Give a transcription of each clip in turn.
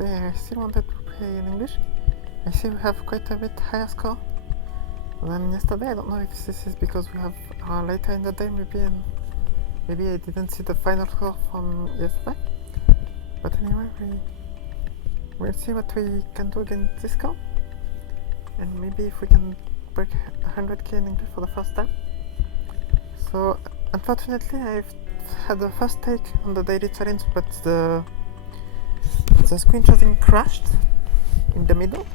today I still wanted to play in English. I see we have quite a bit higher score than yesterday. I don't know if this is because we have later in the day maybe I didn't see the final score from yesterday. But anyway, we'll see what we can do against this score. And maybe if we can break 100k in English for the first time. So unfortunately I've had the first take on the daily challenge, but the screenshotting crashed in the middle,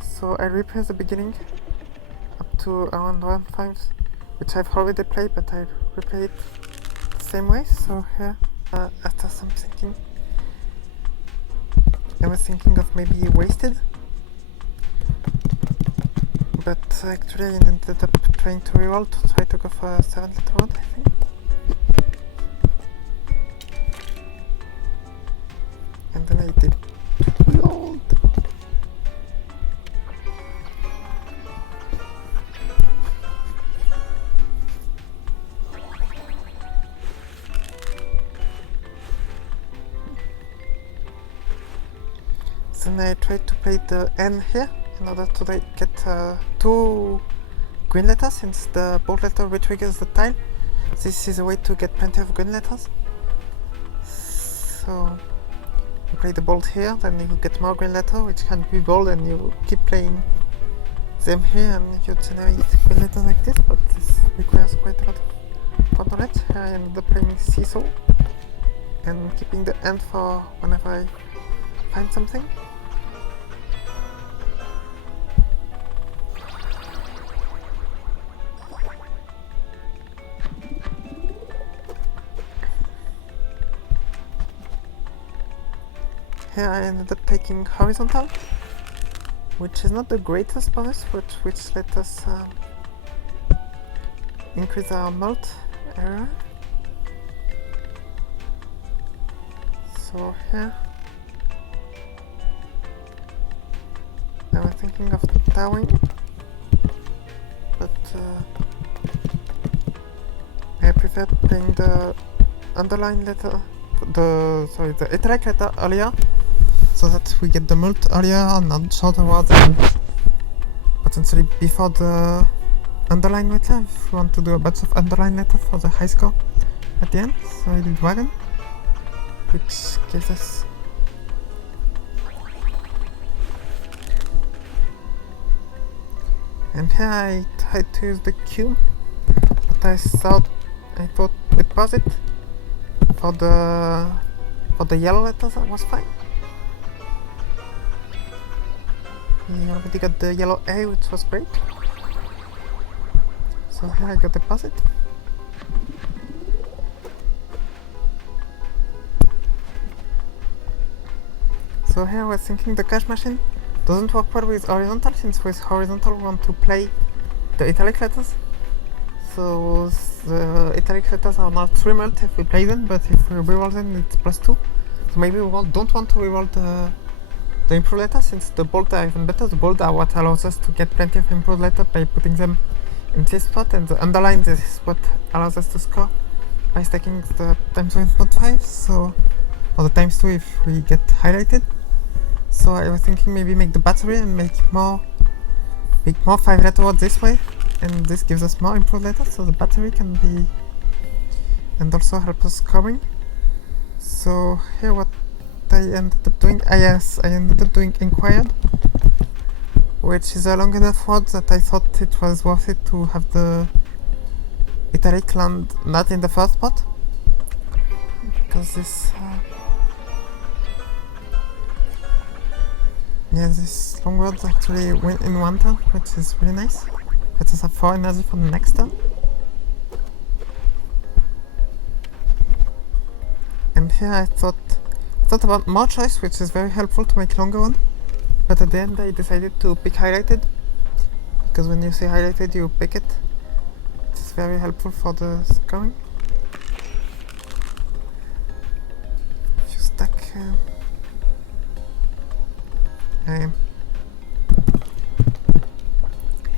so I replayed the beginning up to around 1.5, which I've already played, but I replayed it the same way. So here, after some thinking, I was thinking of maybe wasted, but actually I ended up trying to reroll to try to go for a 7-letter word, I think. And then I did rerolled. Then I tried to play the N here in order to get 2 green letters, since the bold letter retriggers the tile. This is a way to get plenty of green letters. So you play the bold here, then you get more green letter, which can be bold, and you keep playing them here and you generate green letters like this, but this requires quite a lot of knowledge. Here I ended up playing seesaw and keeping the end for whenever I find something. Here I ended up taking horizontal, which is not the greatest bonus, but which let us increase our mult area. So here I was thinking of towering, but I preferred playing the underline letter, the italic letter earlier, so that we get the mult earlier and not shorter than potentially before the underline letter, if we want to do a bunch of underline letter for the high score at the end. So I did dragon, which gives us and here I tried to use the cube, but I thought deposit for the yellow letters was fine. We already got the yellow A, which was great. So here I got deposit. So here I was thinking the cash machine doesn't work well with horizontal, since with horizontal we want to play the italic letters. So the italic letters are not 3 mult if we play them, but if we reroll them it's +2. So maybe we don't want to reroll the improved letters, since the bold are even better. The bold are what allows us to get plenty of improved letters by putting them in this spot, and the underline is what allows us to score by stacking the times 1.5, so, or the times 2 if we get highlighted. So I was thinking maybe make the battery and make more 5-letter words this way, and this gives us more improved letters, so the battery can be and also help us scoring. So here what I ended up doing, I ended up doing inquired, which is a long enough word that I thought it was worth it to have the italic land not in the first spot, because this this long word actually win in one turn, which is really nice. Let us have 4 energy for the next turn. And here I thought about more choice, which is very helpful to make longer one. But at the end I decided to pick highlighted, because when you say highlighted you pick it. It's very helpful for the scoring. If you stack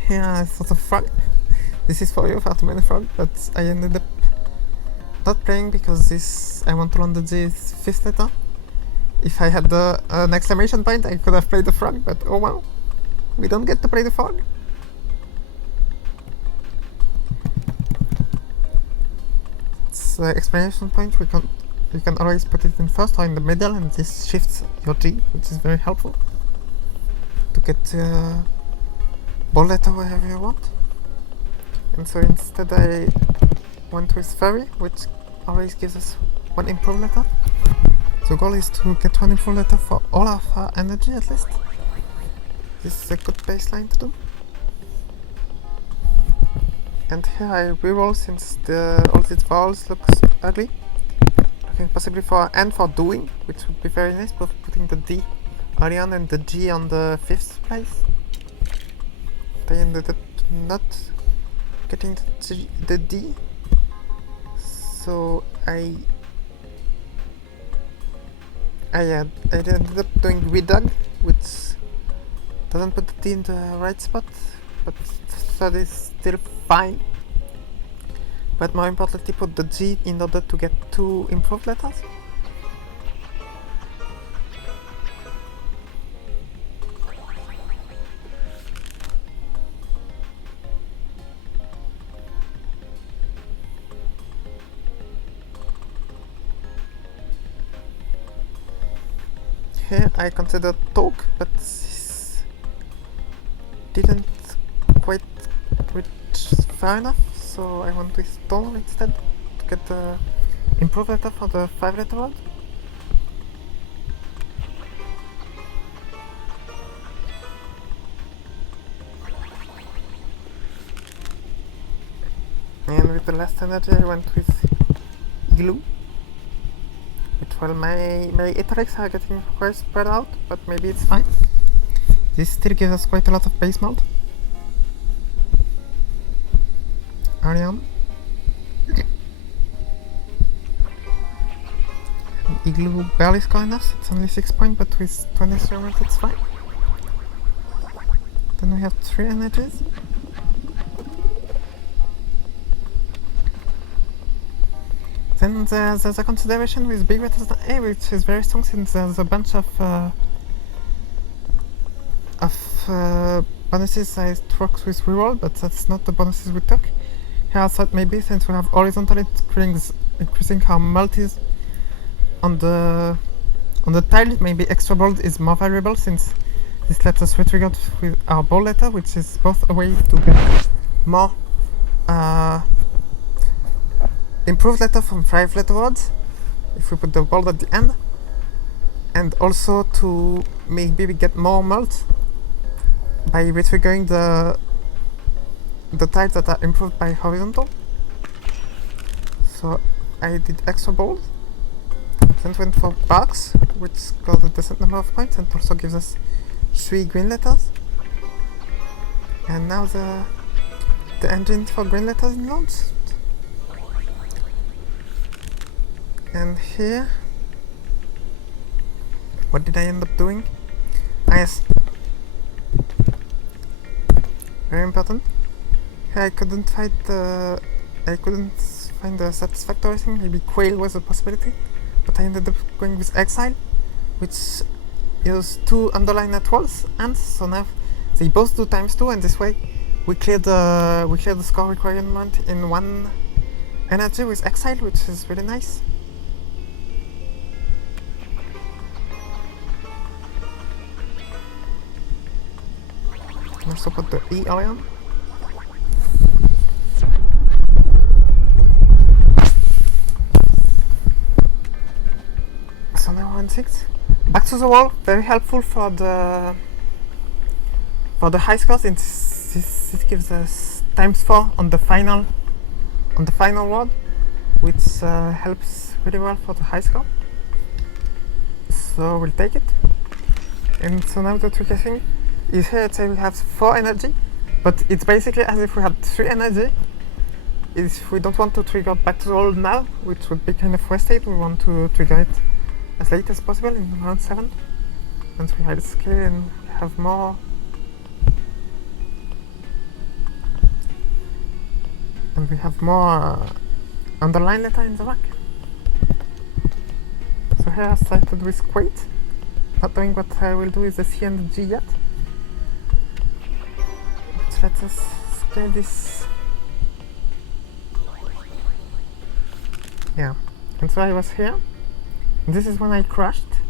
here I thought of frog. This is for you, far too many frog, but I ended up not playing because this I want to learn the G 5th letter. If I had an exclamation point, I could have played the frog, but oh well. We don't get to play the frog. It's exclamation point, we can always put it in first or in the middle, and this shifts your G, which is very helpful to get bold letter wherever you want. And so instead I went with fairy, which always gives us one improved letter. The goal is to get one improved letter for all of our energy at least. This is a good baseline to do. And here I reroll since all these vowels looks ugly. Looking possibly for and for doing, which would be very nice, both putting the D early on and the G on the 5th place. They ended up not getting the D, so I ended up doing redug, which doesn't put the D in the right spot, but that is still fine. But more importantly, put the G in order to get 2 improved letters. Here I considered talk, but this didn't quite reach far enough, so I went with tone instead to get the improved letter for the 5-letter word. And with the last energy I went with glue. Well, my italics are getting quite spread out, but maybe it's fine. This still gives us quite a lot of base mode early on. Igloo barely scoring us, it's only 6 points, but with 23 rolls it's fine. Then we have 3 energies. Then there's a consideration with B greater than A, which is very strong since there's a bunch of bonuses I worked with reroll, but that's not the bonuses we took. Here I thought maybe since we have horizontal increasing our multis on the tile, maybe extra bold is more valuable since this lets us retrigger with our bold letter, which is both a way to get more improved letter from 5-letter words if we put the bold at the end, and also to maybe we get more mult by retriggering the types that are improved by horizontal. So I did extra bold, then went for box, which got a decent number of points and also gives us 3 green letters. And now the engine for green letters is launched. And here, what did I end up doing? Yes, very important. Here I couldn't find the satisfactory thing. Maybe Quail was a possibility, but I ended up going with Exile, which used 2 underline at walls, and so now they both do ×2, and this way we clear the score requirement in 1 energy with Exile, which is really nice. Also put the E early on. So now 1-6. Back to the wall, very helpful for the high scores, since this gives us ×4 on the final word, which helps really well for the high score. So we'll take it. And so now the tricky thing is here, let's say we have 4 energy, but it's basically as if we had 3 energy. If we don't want to trigger back to the wall now, which would be kind of wasted, we want to trigger it as late as possible in round 7. Once we hide scale and we have more. And we have more underline letter in the back. So here I started with Quate. not doing what I will do is the C and the G yet. But let us scale this. Yeah, and so I was here. This is when I crashed,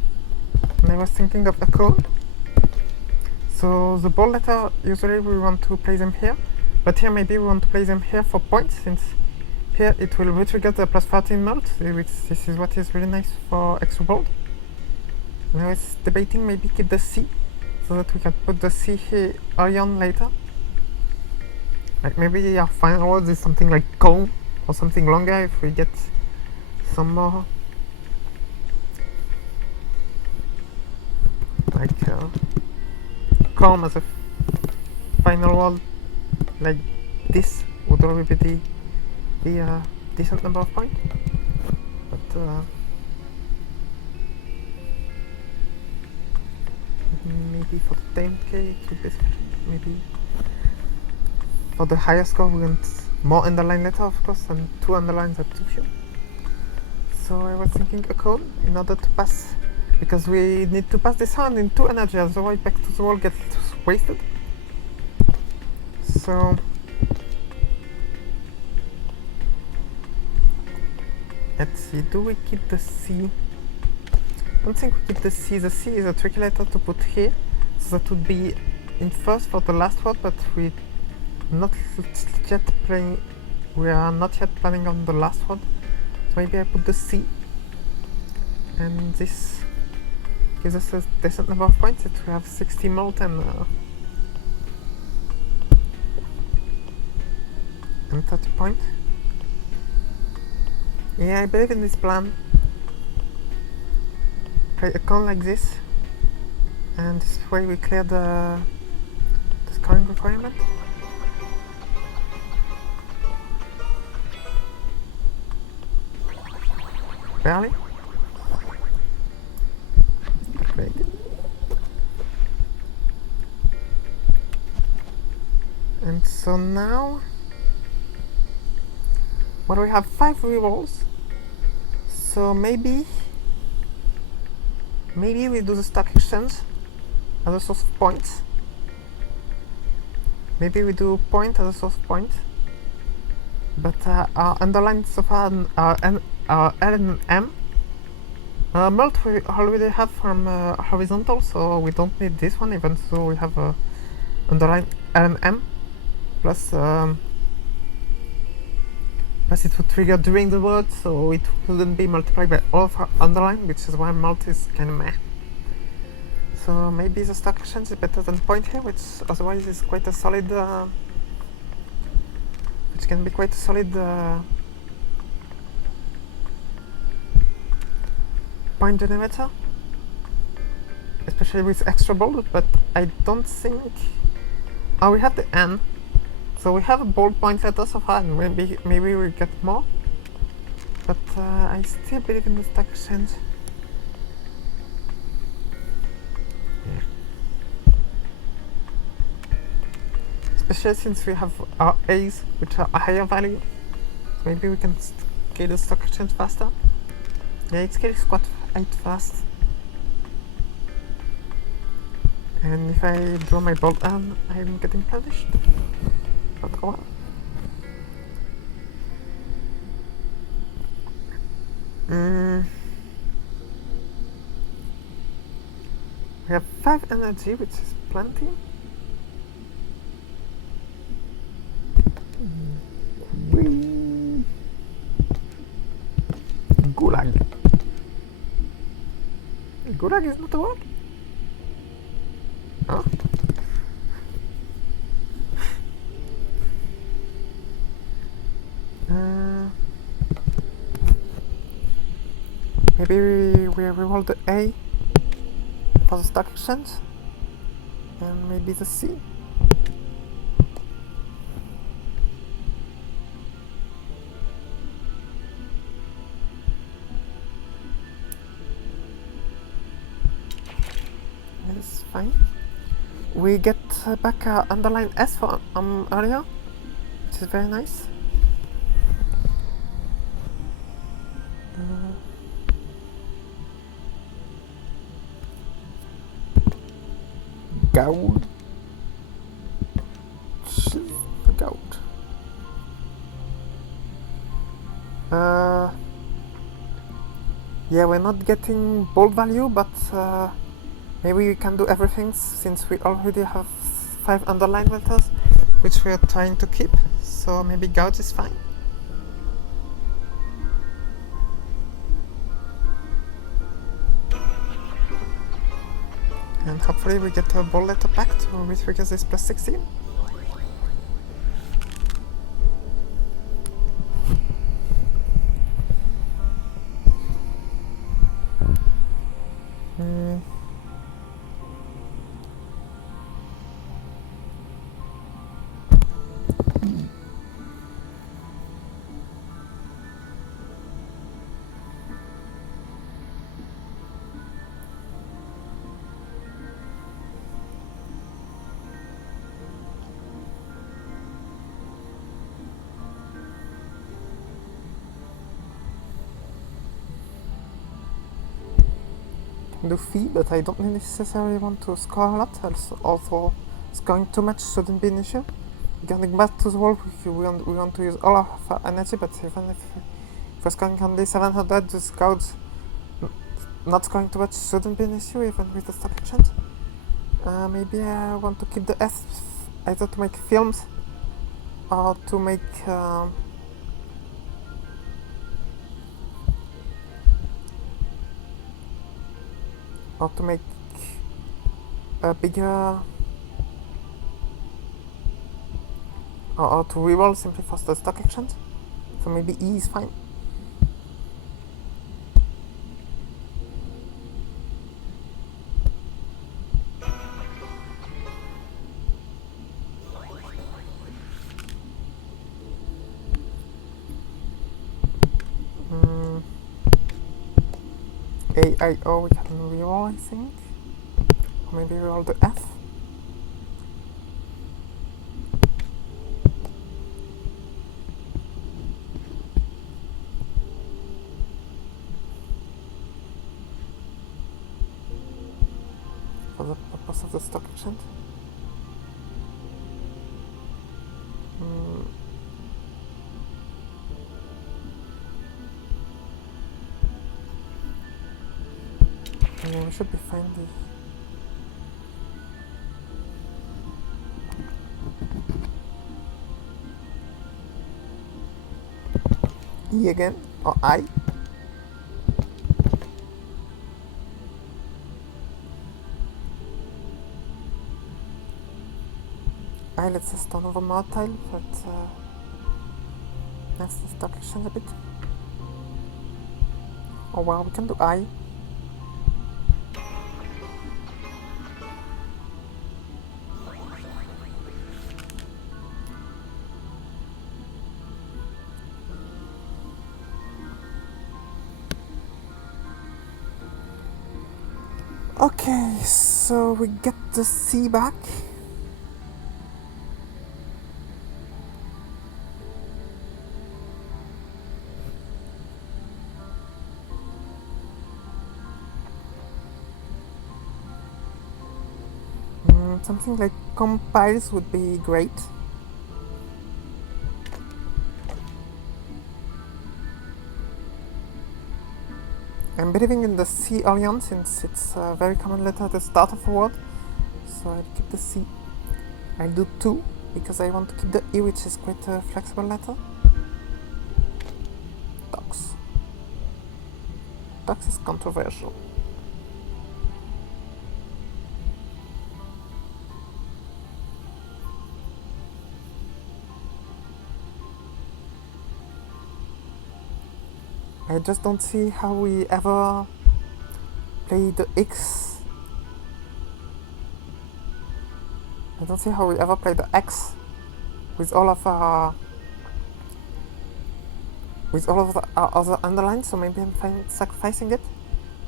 and I was thinking of a cone. So the ball letter, usually we want to place them here, but here maybe we want to place them here for points, since here it will retrigger the plus 13 mult, which this is what is really nice for extra bold. And I was debating maybe keep the C, so that we can put the C here on later. Like maybe our final word is something like cone, or something longer if we get some more. Like calm as a final word, like this would already be a decent number of points. But maybe for the 10k it would be maybe for the higher score we want more underline letter, of course, and 2 underlines are too few. So I was thinking a cone in order to pass, because we need to pass this hand in 2 energy, otherwise back to the wall gets wasted. So let's see, do we keep the C? I don't think we keep the C. The C is a tricky letter to put here, so that would be in first for the last word, but we not yet playing. We are not yet planning on the last word, so maybe I put the C, and this gives us a decent number of points. We have 60 mult and 30 points. Yeah, I believe in this plan. Play a con like this, and this way we clear the scoring requirement. Barely. Great. And so now, well, we have 5 rerolls. So maybe we do the stock exchange as a source of points. Maybe we do point as a source of points. But our underlined so far are L and M. Mult we already have from horizontal, so we don't need this one, even though we have underlined L and M. Plus it would trigger during the word, so it wouldn't be multiplied by all of our underline, which is why mult is kind of meh. So maybe the stock exchange is better than point here, which otherwise is quite a solid, which can be quite a solid point generator, especially with extra bold. But I don't think. Oh, we have the N. So we have a bold point letter so far, and maybe we'll get more. But I still believe in the stock exchange. Yeah. Especially since we have our A's, which are a higher value. So maybe we can scale the stock exchange faster. Yeah, it scales quite fast. And if I draw my bold arm, I'm getting punished. But oh well. We have 5 energy, which is plenty. Gulag. Gulag is not a word? Huh? Maybe we reroll the A for the stock exchange, and maybe the C. That's fine. We get back underline S for earlier, which is very nice. Gold. Gold. Yeah, we're not getting bold value, but maybe we can do everything since we already have 5 underline letters, which we are trying to keep. So maybe gouge is fine. And hopefully we get a bold letter back to retrigger this plus 16. Do fee, but I don't necessarily want to score a lot, also scoring too much shouldn't be an issue. Getting back to the wall, we want to use all of our energy, but even if we're scoring only 700, the scouts not scoring too much shouldn't be an issue, even with the stock exchange. Maybe I want to keep the S, either to make films, or to make a bigger, or to reroll simply for the stock exchange. So maybe E is fine. AIO we can reroll, I think. Or maybe reroll the F. For the purpose of the stock exchange. Yeah, we should be fine. E again, or I. Let's just turn over more tile, but that's the stock exchange a bit. Oh well, we can do I. Okay, so we get the C back. Something like compiles would be great. I'm believing in the C early on since it's a very common letter at the start of a word. So I'll keep the C. I'll do 2 because I want to keep the E, which is quite a flexible letter. Docs. Docs is controversial. I just don't see how we ever play the X. I don't see how we ever play the X with all of our other underlines, so maybe I'm sacrificing it.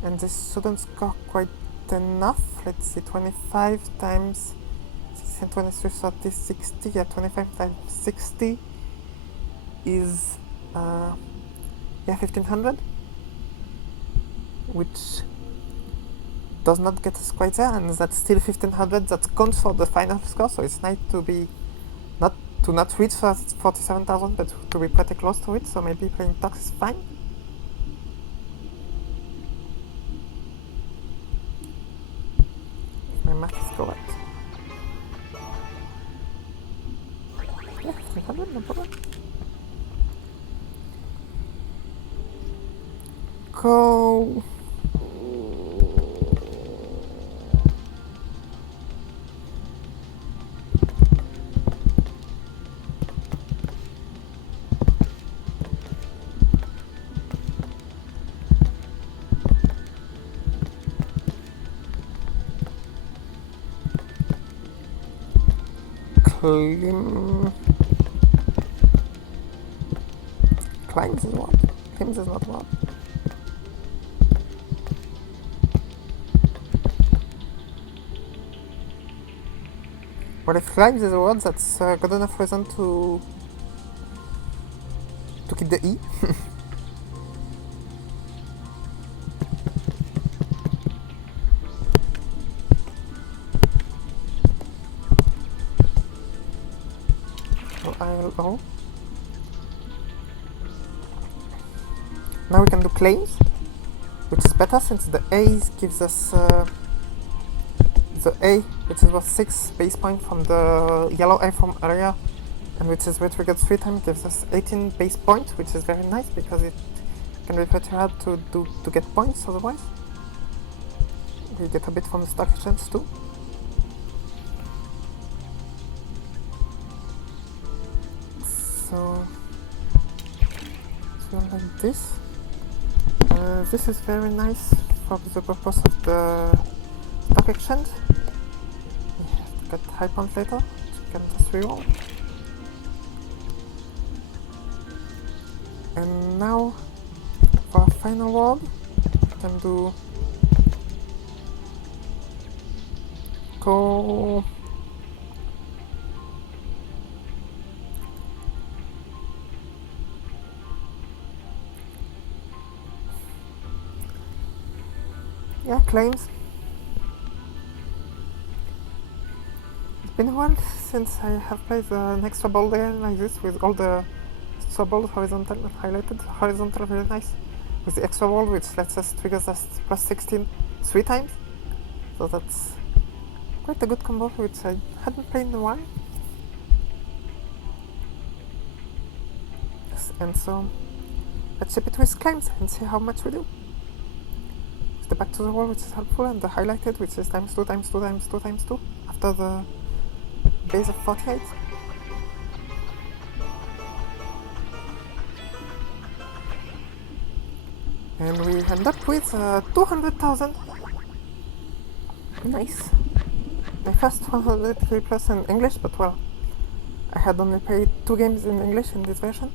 And this shouldn't score quite enough. Let's see, 25 times 16, 23, 30, 60. Yeah, 25 times 60 is 1500, which does not get us quite there, and that's still 1500. That counts for the final score, so it's nice to be not reach 47,000, but to be pretty close to it. So maybe playing Tox is fine. If my math is correct. Yeah, 1500, no problem. Go. Climbs is what? Climbs is not what. But if climbs is a word, that's good enough reason to keep the E. So I'll go. Now we can do claims, which is better since the A gives us the A, which is worth 6 base points from the yellow A from earlier, and which is triggered 3 times, gives us 18 base points, which is very nice because it can be pretty hard to get points otherwise. We get a bit from the stock exchange too. So like this. This is very nice for the purpose of the stock exchange. We have to get high points later, which we can just reroll. And now for our final word, we can do go. Yeah, claims. It's been a while since I have played an extra ball there like this with all the extra balls horizontal highlighted. Horizontal very nice. With the extra ball which lets us trigger us plus 16 3 times. So that's quite a good combo which I hadn't played in a while. And so let's ship it with claims and see how much we do. The back to the wall, which is helpful, and the highlighted, which is times 2 times 2 times 2 times 2 after the base of 48. And we end up with 200,000. Nice. My first 100k plus in English, but well, I had only played 2 games in English in this version.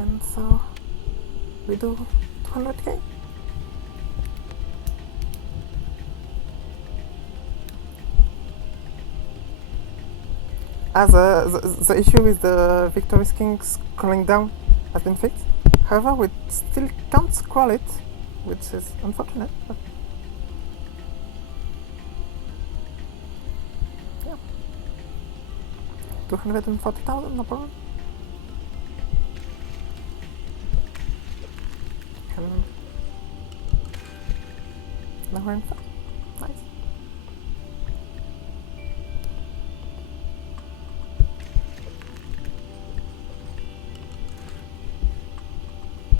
And so we do 200k. As the issue with the Victory King scrolling down has been fixed. However, we still can't scroll it, which is unfortunate. But yeah, 240,000, no problem. And now we're in